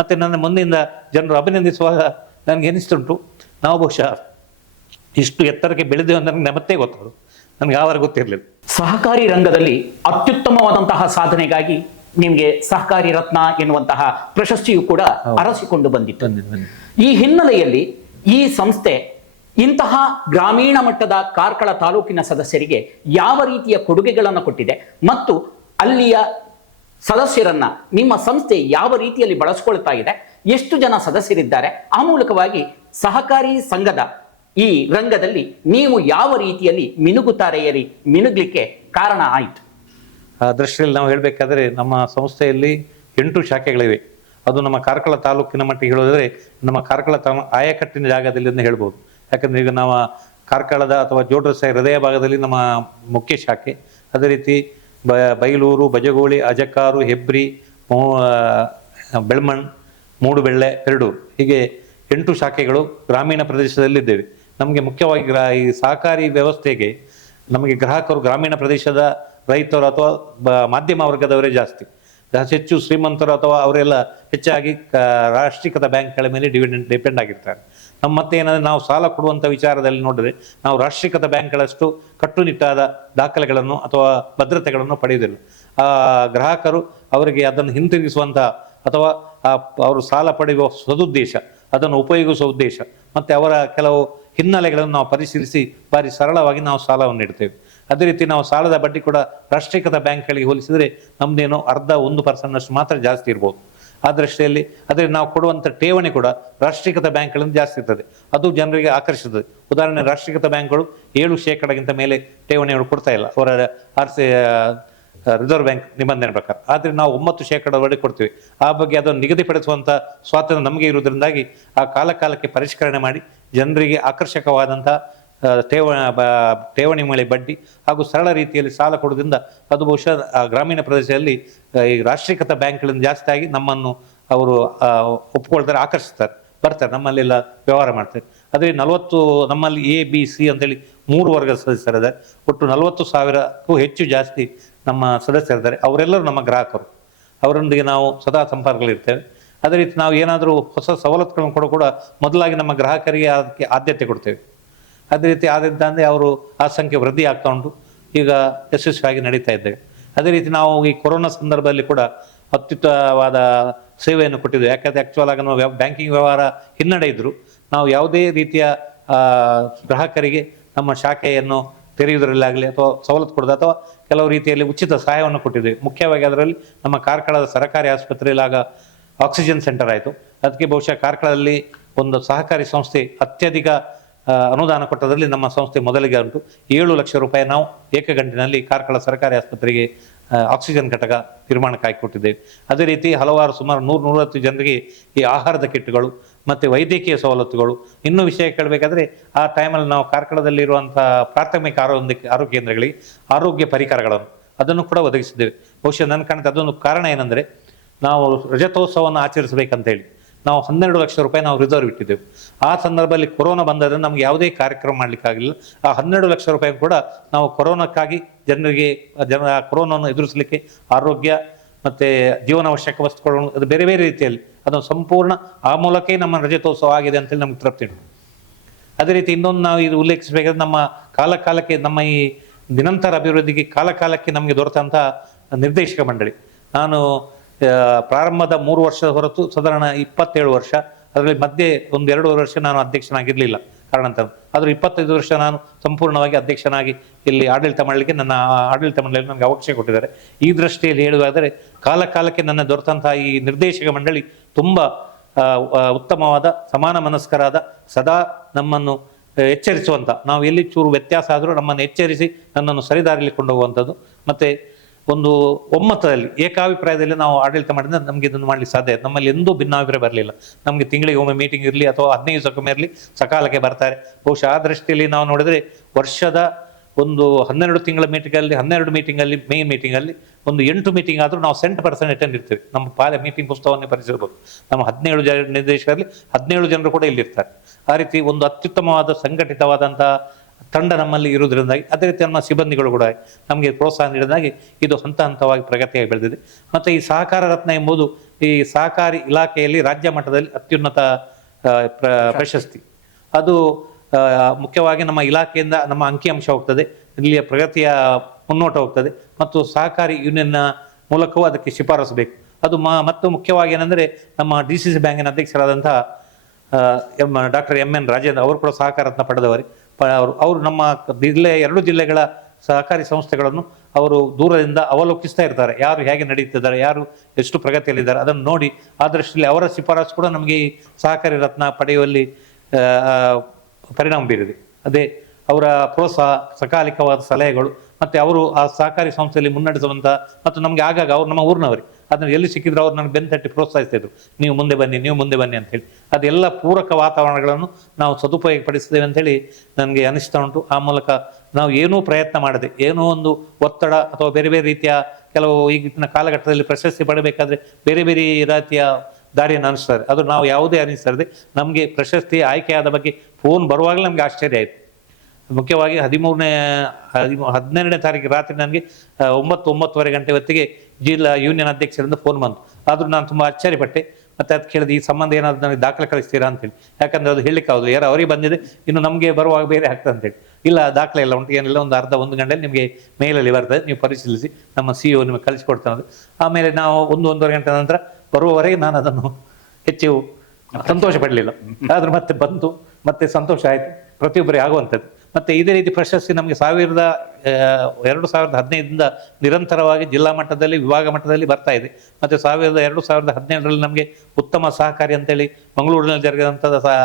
ಮತ್ತು ನನ್ನ ಮುಂದಿನ ಜನರು ಅಭಿನಂದಿಸುವಾಗ ನನಗೆ ಎನಿಸ್ತುಂಟು ನಾವು ಬಹುಶಃ ಇಷ್ಟು ಎತ್ತರಕ್ಕೆ ಬೆಳೆದೇವೆ ಅಂತ ನನಗೆ ಮತ್ತೆ ಗೊತ್ತದು ನನಗೆ ಯಾವಾಗ ಗೊತ್ತಿರಲಿಲ್ಲ. ಸಹಕಾರಿ ರಂಗದಲ್ಲಿ ಅತ್ಯುತ್ತಮವಾದಂತಹ ಸಾಧನೆಗಾಗಿ ನಿಮಗೆ ಸಹಕಾರಿ ರತ್ನ ಎನ್ನುವಂತಹ ಪ್ರಶಸ್ತಿಯು ಕೂಡ ಅರಸಿಕೊಂಡು ಬಂದಿತ್ತು. ಈ ಹಿನ್ನೆಲೆಯಲ್ಲಿ ಈ ಸಂಸ್ಥೆ ಇಂತಹ ಗ್ರಾಮೀಣ ಮಟ್ಟದ ಕಾರ್ಕಳ ತಾಲೂಕಿನ ಸದಸ್ಯರಿಗೆ ಯಾವ ರೀತಿಯ ಕೊಡುಗೆಗಳನ್ನು ಕೊಟ್ಟಿದೆ ಮತ್ತು ಅಲ್ಲಿಯ ಸದಸ್ಯರನ್ನ ನಿಮ್ಮ ಸಂಸ್ಥೆ ಯಾವ ರೀತಿಯಲ್ಲಿ ಬಳಸ್ಕೊಳ್ತಾ ಇದೆ, ಎಷ್ಟು ಜನ ಸದಸ್ಯರಿದ್ದಾರೆ, ಆ ಮೂಲಕವಾಗಿ ಸಹಕಾರಿ ಸಂಘದ ಈ ರಂಗದಲ್ಲಿ ನೀವು ಯಾವ ರೀತಿಯಲ್ಲಿ ಮಿನುಗುತ್ತಾರೆಯರಿ ಮಿನುಗ್ಲಿಕ್ಕೆ ಕಾರಣ ಆಯಿತು. ಆ ದೃಷ್ಟಿಯಲ್ಲಿ ನಾವು ಹೇಳಬೇಕಾದ್ರೆ ನಮ್ಮ ಸಂಸ್ಥೆಯಲ್ಲಿ ಎಂಟು ಶಾಖೆಗಳಿವೆ. ಅದು ನಮ್ಮ ಕಾರ್ಕಳ ತಾಲೂಕಿನ ಮಟ್ಟಿಗೆ ಹೇಳೋದಾದರೆ ನಮ್ಮ ಕಾರ್ಕಳ ತಾ ಆಯಕಟ್ಟಿನ ಜಾಗದಲ್ಲಿ ಅಂತ ಹೇಳ್ಬೋದು. ಯಾಕಂದರೆ ಈಗ ನಾವು ಕಾರ್ಕಳದ ಅಥವಾ ಜೋಡ್ರಸ ಹೃದಯ ಭಾಗದಲ್ಲಿ ನಮ್ಮ ಮುಖ್ಯ ಶಾಖೆ. ಅದೇ ರೀತಿ ಬ, ಬೈಲೂರು, ಬಜಗೋಳಿ, ಅಜಕಾರು, ಹೆಬ್ರಿ ಬೆಳ್ಮಣ್, ಮೂಡುಬೆಳ್ಳೆ ಪೆರಡೂರು ಹೀಗೆ ಎಂಟು ಶಾಖೆಗಳು ಗ್ರಾಮೀಣ ಪ್ರದೇಶದಲ್ಲಿದ್ದೇವೆ. ನಮಗೆ ಮುಖ್ಯವಾಗಿ ಈ ಸಹಕಾರಿ ವ್ಯವಸ್ಥೆಗೆ ನಮಗೆ ಗ್ರಾಹಕರು ಗ್ರಾಮೀಣ ಪ್ರದೇಶದ ರೈತರು ಅಥವಾ ಬ- ಮಾಧ್ಯಮ ವರ್ಗದವರೇ ಜಾಸ್ತಿ. ಹೆಚ್ಚು ಶ್ರೀಮಂತರು ಅಥವಾ ಅವರೆಲ್ಲ ಹೆಚ್ಚಾಗಿ ರಾಷ್ಟ್ರೀಕೃತ ಬ್ಯಾಂಕ್ಗಳ ಮೇಲೆ ಡಿವಿಡೆಂಡ್ ಡಿಪೆಂಡ್ ಆಗಿರ್ತಾರೆ. ನಮ್ಮ ಮತ್ತೆ ಏನಂದ್ರೆ ನಾವು ಸಾಲ ಕೊಡುವಂಥ ವಿಚಾರದಲ್ಲಿ ನೋಡಿದ್ರೆ ನಾವು ರಾಷ್ಟ್ರೀಕೃತ ಬ್ಯಾಂಕ್ಗಳಷ್ಟು ಕಟ್ಟುನಿಟ್ಟಾದ ದಾಖಲೆಗಳನ್ನು ಅಥವಾ ಭದ್ರತೆಗಳನ್ನು ಪಡೆಯುವುದಿಲ್ಲ. ಆ ಗ್ರಾಹಕರು ಅವರಿಗೆ ಅದನ್ನು ಹಿಂತಿರುಗಿಸುವಂಥ ಅಥವಾ ಅವರು ಸಾಲ ಪಡೆಯುವ ಸದುದ್ದೇಶ, ಅದನ್ನು ಉಪಯೋಗಿಸುವ ಉದ್ದೇಶ, ಮತ್ತು ಅವರ ಕೆಲವು ಹಿನ್ನೆಲೆಗಳನ್ನು ನಾವು ಪರಿಶೀಲಿಸಿ ಭಾರಿ ಸರಳವಾಗಿ ನಾವು ಸಾಲವನ್ನು ನೀಡ್ತೇವೆ ಅದೇ ರೀತಿ ನಾವು ಸಾಲದ ಬಡ್ಡಿ ಕೂಡ ರಾಷ್ಟ್ರೀಕೃತ ಬ್ಯಾಂಕ್ಗಳಿಗೆ ಹೋಲಿಸಿದರೆ ನಮ್ಮದೇನೋ ಅರ್ಧ ಒಂದು ಪರ್ಸೆಂಟ್ನಷ್ಟು ಮಾತ್ರ ಜಾಸ್ತಿ ಇರ್ಬೋದು. ಆ ದೃಷ್ಟಿಯಲ್ಲಿ, ಅದೇ ನಾವು ಕೊಡುವಂಥ ಠೇವಣಿ ಕೂಡ ರಾಷ್ಟ್ರೀಕೃತ ಬ್ಯಾಂಕ್ಗಳಿಂದ ಜಾಸ್ತಿ ಇರ್ತದೆ. ಅದು ಜನರಿಗೆ ಆಕರ್ಷಿಸುತ್ತದೆ. ಉದಾಹರಣೆ ರಾಷ್ಟ್ರೀಕೃತ ಬ್ಯಾಂಕ್ಗಳು ಏಳು ಶೇಕಡಗಿಂತ ಮೇಲೆ ಠೇವಣಿಗಳು ಕೊಡ್ತಾ ಇಲ್ಲ. ಅವರ ಆರ್ ಸಿ ರಿಸರ್ವ್ ಬ್ಯಾಂಕ್ ನಿಬಂಧನೆ ಪ್ರಕಾರ. ಆದರೆ ನಾವು ಒಂಬತ್ತು ಶೇಕಡವರೆಗೆ ಕೊಡ್ತೀವಿ. ಆ ಬಗ್ಗೆ ಅದನ್ನು ನಿಗದಿಪಡಿಸುವಂಥ ಸ್ವಾತಂತ್ರ್ಯ ನಮಗೆ ಇರುವುದರಿಂದಾಗಿ ಆ ಕಾಲ ಕಾಲಕ್ಕೆ ಪರಿಷ್ಕರಣೆ ಮಾಡಿ ಜನರಿಗೆ ಆಕರ್ಷಕವಾದಂಥ ಆ, ಠೇವ ಬ- ಠೇವಣಿ ಮೇಲೆ ಬಡ್ಡಿ ಹಾಗೂ ಸರಳ ರೀತಿಯಲ್ಲಿ ಸಾಲ ಕೊಡೋದ್ರಿಂದ ಅದು ಬಹುಶಃ ಗ್ರಾಮೀಣ ಪ್ರದೇಶದಲ್ಲಿ ಈ ರಾಷ್ಟ್ರೀಕೃತ ಬ್ಯಾಂಕ್ಗಳಿಂದ ಜಾಸ್ತಿ ಆಗಿ ನಮ್ಮನ್ನು ಅವರು ಒಪ್ಕೊಳ್ತಾರೆ ಆಕರ್ಷಿಸ್ತಾರೆ ಬರ್ತಾರೆ ನಮ್ಮಲ್ಲೆಲ್ಲ ವ್ಯವಹಾರ ಮಾಡ್ತಾರೆ. ಅದೇ ನಲವತ್ತು ನಮ್ಮಲ್ಲಿ ಎ ಬಿ ಸಿ ಅಂತೇಳಿ ಮೂರು ವರ್ಗದ ಸದಸ್ಯರಿದ್ದಾರೆ ಒಟ್ಟು ನಲವತ್ತು ಸಾವಿರಕ್ಕೂ ಹೆಚ್ಚು ಜಾಸ್ತಿ ನಮ್ಮ ಸದಸ್ಯರಿದ್ದಾರೆ ಅವರೆಲ್ಲರೂ ನಮ್ಮ ಗ್ರಾಹಕರು. ಅವರೊಂದಿಗೆ ನಾವು ಸದಾ ಸಂಪರ್ಕಗಳಿರ್ತೇವೆ ಅದೇ ರೀತಿ ನಾವು ಏನಾದರೂ ಹೊಸ ಸವಲತ್ತುಗಳನ್ನು ಕೂಡ ಕೂಡ ಮೊದಲಾಗಿ ನಮ್ಮ ಗ್ರಾಹಕರಿಗೆ ಅದಕ್ಕೆ ಆದ್ಯತೆ ಕೊಡ್ತೇವೆ. ಅದೇ ರೀತಿ ಅಂದರೆ ಅವರು ಆ ಸಂಖ್ಯೆ ವೃದ್ಧಿ ಆಗ್ತಾ ಉಂಟು. ಈಗ ಯಶಸ್ವಿಯಾಗಿ ನಡೀತಾ ಇದ್ದೇವೆ ಅದೇ ರೀತಿ ನಾವು ಈ ಕೊರೋನಾ ಸಂದರ್ಭದಲ್ಲಿ ಕೂಡ ಅತ್ಯುತ್ತಮವಾದ ಸೇವೆಯನ್ನು ಕೊಟ್ಟಿದ್ದೇವೆ. ಯಾಕಂದರೆ ಆ್ಯಕ್ಚುಲ್ ಆಗಿ ನಾವು ಬ್ಯಾಂಕಿಂಗ್ ವ್ಯವಹಾರ ಹಿನ್ನಡೆ ಇದ್ದರು ನಾವು ಯಾವುದೇ ರೀತಿಯ ಗ್ರಾಹಕರಿಗೆ ನಮ್ಮ ಶಾಖೆಯನ್ನು ತೆರೆಯುವುದರಲ್ಲಾಗಲಿ ಅಥವಾ ಸವಲತ್ತು ಕೊಡೋದು ಅಥವಾ ಕೆಲವು ರೀತಿಯಲ್ಲಿ ಉಚಿತ ಸಹಾಯವನ್ನು ಕೊಟ್ಟಿದ್ದೇವೆ. ಮುಖ್ಯವಾಗಿ ಅದರಲ್ಲಿ ನಮ್ಮ ಕಾರ್ಕಳದ ಸರ್ಕಾರಿ ಆಸ್ಪತ್ರೆಯಲ್ಲಿ ಆಗ ಆಕ್ಸಿಜನ್ ಸೆಂಟರ್ ಆಯಿತು. ಅದಕ್ಕೆ ಬಹುಶಃ ಕಾರ್ಕಳದಲ್ಲಿ ಒಂದು ಸಹಕಾರಿ ಸಂಸ್ಥೆ ಅತ್ಯಧಿಕ ಅನುದಾನ ಕೊಟ್ಟದರಲ್ಲಿ ನಮ್ಮ ಸಂಸ್ಥೆ ಮೊದಲಿಗೆ ಉಂಟು. ಏಳು ಲಕ್ಷ ರೂಪಾಯಿ ನಾವು ಏಕಗಂಟಿನಲ್ಲಿ ಕಾರ್ಕಳ ಸರ್ಕಾರಿ ಆಸ್ಪತ್ರೆಗೆ ಆಕ್ಸಿಜನ್ ಘಟಕ ನಿರ್ಮಾಣಕ್ಕೆ ಹಾಕಿಕೊಟ್ಟಿದ್ದೇವೆ. ಅದೇ ರೀತಿ ಹಲವಾರು ಸುಮಾರು ನೂರು ನೂರತ್ತು ಜನರಿಗೆ ಈ ಆಹಾರದ ಕಿಟ್ಗಳು ಮತ್ತು ವೈದ್ಯಕೀಯ ಸವಲತ್ತುಗಳು. ಇನ್ನೂ ವಿಷಯ ಕೇಳಬೇಕಾದ್ರೆ ಆ ಟೈಮಲ್ಲಿ ನಾವು ಕಾರ್ಕಳದಲ್ಲಿರುವಂಥ ಪ್ರಾಥಮಿಕ ಆರೋಗ್ಯ ಆರೋಗ್ಯ ಕೇಂದ್ರಗಳಿಗೆ ಆರೋಗ್ಯ ಪರಿಕರಗಳನ್ನು ಅದನ್ನು ಕೂಡ ಒದಗಿಸಿದ್ದೇವೆ. ಬಹುಶಃ ನನ್ನ ಕಾರಣಕ್ಕೆ ಅದೊಂದು ಕಾರಣ ಏನಂದರೆ ನಾವು ರಜತೋತ್ಸವವನ್ನು ಆಚರಿಸಬೇಕಂತೇಳಿ. ನಾವು ಹನ್ನೆರಡು ಲಕ್ಷ ರೂಪಾಯಿ ನಾವು ರಿಸರ್ವ್ ಇಟ್ಟಿದ್ದೆವು. ಆ ಸಂದರ್ಭದಲ್ಲಿ ಕೊರೋನಾ ಬಂದದ್ರಿಂದ ನಮ್ಗೆ ಯಾವುದೇ ಕಾರ್ಯಕ್ರಮ ಮಾಡಲಿಕ್ಕಾಗಲಿಲ್ಲ ಆ ಹನ್ನೆರಡು ಲಕ್ಷ ರೂಪಾಯಿ ಕೂಡ ನಾವು ಕೊರೋನಾಕ್ಕಾಗಿ ಜನರಿಗೆ, ಜನ ಕೊರೋನಾವನ್ನು ಎದುರಿಸಲಿಕ್ಕೆ ಆರೋಗ್ಯ ಮತ್ತು ಜೀವನಾವಶ್ಯಕ ವಸ್ತುಗಳನ್ನು, ಅದು ಬೇರೆ ಬೇರೆ ರೀತಿಯಲ್ಲಿ ಅದನ್ನು ಸಂಪೂರ್ಣ ಆ ಮೂಲಕವೇ ನಮ್ಮ ರಜತೋತ್ಸವ ಆಗಿದೆ ಅಂತೇಳಿ ನಮ್ಗೆ ತೃಪ್ತಿ ಅದೇ ರೀತಿ ಇನ್ನೊಂದು ನಾವು ಇದು ಉಲ್ಲೇಖಿಸಬೇಕಾದ್ರೆ ನಮ್ಮ ಕಾಲ ಕಾಲಕ್ಕೆ ನಮ್ಮ ಈ ದಿನಂತರ ಅಭಿವೃದ್ಧಿಗೆ ಕಾಲ ಕಾಲಕ್ಕೆ ನಮಗೆ ದೊರೆತಂಥ ನಿರ್ದೇಶಕ ಮಂಡಳಿ. ನಾನು ಪ್ರಾರಂಭದ ಮೂರು ವರ್ಷದ ಹೊರತು ಸಾಧಾರಣ ಇಪ್ಪತ್ತೇಳು ವರ್ಷ. ಅದರಲ್ಲಿ ಮಧ್ಯೆ ಒಂದು ಎರಡೂವರೆ ವರ್ಷ ನಾನು ಅಧ್ಯಕ್ಷನಾಗಿರಲಿಲ್ಲ. ಕಾರಣಾಂತರ. ಆದರೆ ಇಪ್ಪತ್ತೈದು ವರ್ಷ ನಾನು ಸಂಪೂರ್ಣವಾಗಿ ಅಧ್ಯಕ್ಷನಾಗಿ ಇಲ್ಲಿ ಆಡಳಿತ ಮಾಡಲಿಕ್ಕೆ ನನ್ನ ಆಡಳಿತ ಮಂಡಳಿಯಲ್ಲಿ ನನಗೆ ಅವಕಾಶ ಕೊಟ್ಟಿದ್ದಾರೆ. ಈ ದೃಷ್ಟಿಯಲ್ಲಿ ಹೇಳುವುದಾದರೆ ಕಾಲ ಕಾಲಕ್ಕೆ ನನ್ನ ದೊರೆತಂತಹ ಈ ನಿರ್ದೇಶಕ ಮಂಡಳಿ ತುಂಬ ಉತ್ತಮವಾದ, ಸಮಾನ ಮನಸ್ಕರಾದ, ಸದಾ ನಮ್ಮನ್ನು ಎಚ್ಚರಿಸುವಂಥ ನಾವು ಎಲ್ಲಿ ಚೂರು ವ್ಯತ್ಯಾಸ ಆದರೂ ನಮ್ಮನ್ನು ಎಚ್ಚರಿಸಿ ನನ್ನನ್ನು ಸರಿದಾರಿಲಿ ಕೊಂಡೋಗುವಂಥದ್ದು. ಮತ್ತು ಒಂದು ಒಮ್ಮತದಲ್ಲಿ, ಏಕಾಭಿಪ್ರಾಯದಲ್ಲಿ ನಾವು ಆಡಳಿತ ಮಾಡಿದ್ರೆ ನಮಗೆ ಇದನ್ನು ಮಾಡಲಿಕ್ಕೆ ಸಾಧ್ಯ ನಮ್ಮಲ್ಲಿ ಎಂದೂ ಭಿನ್ನಾಭಿಪ್ರಾಯ ಬರಲಿಲ್ಲ. ನಮಗೆ ತಿಂಗಳಿಗೆ ಒಮ್ಮೆ ಮೀಟಿಂಗ್ ಇರಲಿ ಅಥವಾ ಹದಿನೈದು ಸಕ್ಕೊಮ್ಮೆ ಇರಲಿ, ಸಕಾಲಕ್ಕೆ ಬರ್ತಾರೆ. ಬಹುಶಃ ಆ ದೃಷ್ಟಿಯಲ್ಲಿ ನಾವು ನೋಡಿದ್ರೆ ವರ್ಷದ ಒಂದು ಹನ್ನೆರಡು ತಿಂಗಳ ಮೀಟಿಂಗಲ್ಲಿ ಹನ್ನೆರಡು ಮೀಟಿಂಗಲ್ಲಿ ಮೇನ್ ಮೀಟಿಂಗಲ್ಲಿ ಒಂದು ಎಂಟು ಮೀಟಿಂಗ್ ಆದರೂ ನಾವು ಸೆಂಟ್ ಪರ್ಸೆಂಟ್ ಅಟೆಂಡ್ ಇರ್ತೀವಿ ನಮ್ಮ ಪಾಲೆ ಮೀಟಿಂಗ್ ಪುಸ್ತಕವನ್ನೇ ಪರಿಚಯಿಸಬಹುದು. ನಮ್ಮ ಹದಿನೇಳು ಜನ ನಿರ್ದೇಶಕರಲ್ಲಿ ಹದಿನೇಳು ಜನರು ಕೂಡ ಇಲ್ಲಿರ್ತಾರೆ. ಆ ರೀತಿ ಒಂದು ಅತ್ಯುತ್ತಮವಾದ ಸಂಘಟಿತವಾದಂಥ ತಂಡ ನಮ್ಮಲ್ಲಿ ಇರುವುದರಿಂದಾಗಿ ಅದೇ ರೀತಿ ನಮ್ಮ ಸಿಬ್ಬಂದಿಗಳು ಕೂಡ ನಮಗೆ ಪ್ರೋತ್ಸಾಹ ನೀಡಿದಾಗಿ ಇದು ಹಂತ ಹಂತವಾಗಿ ಪ್ರಗತಿಯಾಗಿ ಬೆಳೆದಿದೆ. ಮತ್ತು ಈ ಸಹಕಾರ ರತ್ನ ಎಂಬುದು ಈ ಸಹಕಾರಿ ಇಲಾಖೆಯಲ್ಲಿ ರಾಜ್ಯ ಮಟ್ಟದಲ್ಲಿ ಅತ್ಯುನ್ನತ ಪ್ರಶಸ್ತಿ. ಅದು ಮುಖ್ಯವಾಗಿ ನಮ್ಮ ಇಲಾಖೆಯಿಂದ ನಮ್ಮ ಅಂಕಿಅಂಶ ಹೋಗ್ತದೆ. ಇಲ್ಲಿಯ ಪ್ರಗತಿಯ ಮುನ್ನೋಟ ಹೋಗ್ತದೆ. ಮತ್ತು ಸಹಕಾರಿ ಯೂನಿಯನ್ನ ಮೂಲಕವೂ ಅದಕ್ಕೆ ಶಿಫಾರಸು ಬೇಕು. ಅದು ಮ, ಮತ್ತು ಮುಖ್ಯವಾಗಿ ಏನಂದರೆ ನಮ್ಮ ಡಿ ಸಿ ಸಿ ಬ್ಯಾಂಕಿನ ಅಧ್ಯಕ್ಷರಾದಂತಹ M doctor M N Rajendra ಅವರು ಕೂಡ ಸಹಕಾರತ್ನ ಪಡೆದವರು. ಅವರು ಅವರು ನಮ್ಮ ಜಿಲ್ಲೆ, ಎರಡು ಜಿಲ್ಲೆಗಳ ಸಹಕಾರಿ ಸಂಸ್ಥೆಗಳನ್ನು ಅವರು ದೂರದಿಂದ ಅವಲೋಕಿಸ್ತಾ ಇರ್ತಾರೆ. ಯಾರು ಹೇಗೆ ನಡೀತಿದ್ದಾರೆ, ಯಾರು ಎಷ್ಟು ಪ್ರಗತಿಯಲ್ಲಿದ್ದಾರೆ ಅದನ್ನು ನೋಡಿ ಆ ದೃಷ್ಟಿಯಲ್ಲಿ ಅವರ ಶಿಫಾರಸು ಕೂಡ ನಮಗೆ ಈ ಸಹಕಾರಿ ರತ್ನ ಪಡೆಯುವಲ್ಲಿ ಪರಿಣಾಮ ಬೀರಿದೆ. ಅದೇ ಅವರ ಪ್ರೋತ್ಸಾಹ, ಸಕಾಲಿಕವಾದ ಸಲಹೆಗಳು, ಮತ್ತೆ ಅವರು ಆ ಸಹಕಾರಿ ಸಂಸ್ಥೆಯಲ್ಲಿ ಮುನ್ನಡೆಸುವಂಥ ಮತ್ತು ನಮಗೆ ಆಗಾಗ, ಅವರು ನಮ್ಮ ಊರಿನವರೇ ಅದನ್ನು ಎಲ್ಲಿ ಸಿಕ್ಕಿದ್ರು ಅವ್ರು ನನಗೆ ಬೆನ್ನು ತಟ್ಟಿ ಪ್ರೋತ್ಸಾಹಿಸ್ತಿದ್ರು. ನೀವು ಮುಂದೆ ಬನ್ನಿ, ನೀವು ಮುಂದೆ ಬನ್ನಿ ಅಂತ ಹೇಳಿ. ಅದೆಲ್ಲ ಪೂರಕ ವಾತಾವರಣಗಳನ್ನು ನಾವು ಸದುಪಯೋಗ ಪಡಿಸಿದ್ದೇವೆ ಅಂತೇಳಿ ನನಗೆ ಅನಿಸ್ತಾ ಉಂಟು. ಆ ಮೂಲಕ ನಾವು ಏನೂ ಪ್ರಯತ್ನ ಮಾಡದೆ, ಏನೋ ಒಂದು ಒತ್ತಡ ಅಥವಾ ಬೇರೆ ಬೇರೆ ರೀತಿಯ ಕೆಲವು ಈಗಿನ ಕಾಲಘಟ್ಟದಲ್ಲಿ ಪ್ರಶಸ್ತಿ ಪಡಬೇಕಾದ್ರೆ ಬೇರೆ ಬೇರೆ ರೀತಿಯ ದಾರಿಯನ್ನು ಅನಿಸ್ತಾರೆ ಅದು ನಾವು ಯಾವುದೇ ಅನಿಸ್ತಾರೆ ನಮಗೆ ಪ್ರಶಸ್ತಿ ಆಯ್ಕೆಯಾದ ಬಗ್ಗೆ ಫೋನ್ ಬರುವಾಗಲೇ ನಮಗೆ ಆಶ್ಚರ್ಯ ಆಯಿತು. ಮುಖ್ಯವಾಗಿ ಹದಿಮೂರನೇ ಹದಿಮೂ ಹದಿನೆರಡನೇ ತಾರೀಕು ರಾತ್ರಿ ನನಗೆ ಒಂಬತ್ತು ಒಂಬತ್ತುವರೆ ಗಂಟೆ ಹೊತ್ತಿಗೆ ಜಿಲ್ಲಾ ಯೂನಿಯನ್ ಅಧ್ಯಕ್ಷರಿಂದ ಫೋನ್ ಬಂತು. ಆದರೂ ನಾನು ತುಂಬ ಆಶ್ಚರ್ಯಪಟ್ಟೆ. ಮತ್ತೆ ಅದು ಕೇಳಿದ ಈ ಸಂಬಂಧ ಏನಾದರೂ ನನಗೆ ದಾಖಲೆ ಕಳಿಸ್ತೀರಾ? ಅಂತೇಳಿ. ಯಾಕಂದ್ರೆ ಅದು ಹೇಳಲಿಕ್ಕೆ ಹೌದು ಯಾರು ಅವರಿಗೆ ಬಂದಿದೆ ಇನ್ನು ನಮಗೆ ಬರುವಾಗ ಬೇರೆ ಆಗ್ತದೆ ಅಂತೇಳಿ. ಇಲ್ಲ ದಾಖಲೆ ಎಲ್ಲ ಉಂಟು. ಏನಿಲ್ಲ ಒಂದು ಅರ್ಧ ಒಂದು ಗಂಟೆಯಲ್ಲಿ ನಿಮಗೆ ಮೇಲಲ್ಲಿ ಬರ್ತದೆ. ನೀವು ಪರಿಶೀಲಿಸಿ ನಮ್ಮ ಸಿ ಒ ನಿಮಗೆ ಕಳಿಸ್ಕೊಡ್ತಾನೆ ಆಮೇಲೆ ನಾವು ಒಂದು ಒಂದೂವರೆ ಗಂಟೆ ನಂತರ ಬರುವವರೆಗೆ ನಾನು ಅದನ್ನು ಹೆಚ್ಚು ಸಂತೋಷ ಪಡಲಿಲ್ಲ. ಆದರೂ ಮತ್ತೆ ಬಂತು. ಮತ್ತೆ ಸಂತೋಷ ಆಯಿತು. ಪ್ರತಿಯೊಬ್ಬರಿಗೆ ಆಗುವಂಥದ್ದು. ಮತ್ತೆ ಇದೇ ರೀತಿ ಪ್ರಶಸ್ತಿ ನಮಗೆ ಸಾವಿರದ ಎರಡು ಸಾವಿರದ ಹದಿನೈದರಿಂದ ನಿರಂತರವಾಗಿ ಜಿಲ್ಲಾ ಮಟ್ಟದಲ್ಲಿ, ವಿಭಾಗ ಮಟ್ಟದಲ್ಲಿ ಬರ್ತಾ ಇದೆ. ಮತ್ತೆ ಸಾವಿರದ, ಎರಡು ಸಾವಿರದ ಹದಿನೇಳರಲ್ಲಿ ನಮಗೆ ಉತ್ತಮ ಸಹಕಾರಿ ಅಂತೇಳಿ ಮಂಗಳೂರಿನಲ್ಲಿ ಜರುಗಿದಂಥದ್ದು ಸಹ,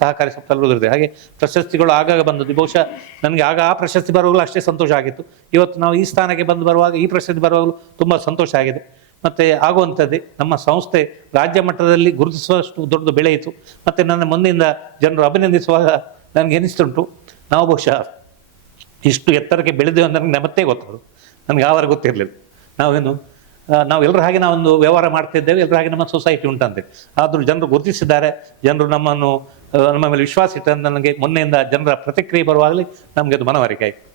ಸಹಕಾರಿ ಸಪ್ತಾಹ ಇರುತ್ತೆ. ಹಾಗೆ ಪ್ರಶಸ್ತಿಗಳು ಆಗಾಗ ಬಂದದ್ದು. ಬಹುಶಃ ನನಗೆ ಆಗ ಆ ಪ್ರಶಸ್ತಿ ಬರುವಾಗಲೂ ಅಷ್ಟೇ ಸಂತೋಷ ಆಗಿತ್ತು. ಇವತ್ತು ನಾವು ಈ ಸ್ಥಾನಕ್ಕೆ ಬಂದು ಬರುವಾಗ ಈ ಪ್ರಶಸ್ತಿ ಬರುವಾಗಲೂ ತುಂಬ ಸಂತೋಷ ಆಗಿದೆ. ಮತ್ತೆ ಆಗುವಂಥದ್ದೇ ನಮ್ಮ ಸಂಸ್ಥೆ ರಾಜ್ಯ ಮಟ್ಟದಲ್ಲಿ ಗುರುತಿಸುವಷ್ಟು ದೊಡ್ಡದು ಬೆಳೆಯಿತು ಮತ್ತು ನನ್ನ ಮುಂದಿನಿಂದ ಜನರು ಅಭಿನಂದಿಸುವಾಗ ನನಗೆ ಎನಿಸ್ತುಂಟು ನಾವು ಬಹುಶಃ ಇಷ್ಟು ಎತ್ತರಕ್ಕೆ ಬೆಳೆದೇವೆ ಅಂತ ನನಗೆ ಮತ್ತೆ ಗೊತ್ತದು. ನನಗೆ ಯಾವಾಗ ಗೊತ್ತಿರಲಿಲ್ಲ. ನಾವೇನು ನಾವು ಎಲ್ಲರ ಹಾಗೆ ನಾವೊಂದು ವ್ಯವಹಾರ ಮಾಡ್ತಿದ್ದೇವೆ ಎಲ್ಲರ ಹಾಗೆ ನಮ್ಮ ಸೊಸೈಟಿ ಉಂಟಂತೆ ಆದರೂ ಜನರು ಗುರುತಿಸಿದ್ದಾರೆ, ಜನರು ನಮ್ಮನ್ನು ನಮ್ಮ ಮೇಲೆ ವಿಶ್ವಾಸ ಇಟ್ಟಂತ ನನಗೆ ಮೊನ್ನೆಯಿಂದ ಜನರ ಪ್ರತಿಕ್ರಿಯೆ ಬರುವಾಗಲೇ ನಮಗೆ ಅದು ಮನವರಿಕೆ ಆಯಿತು.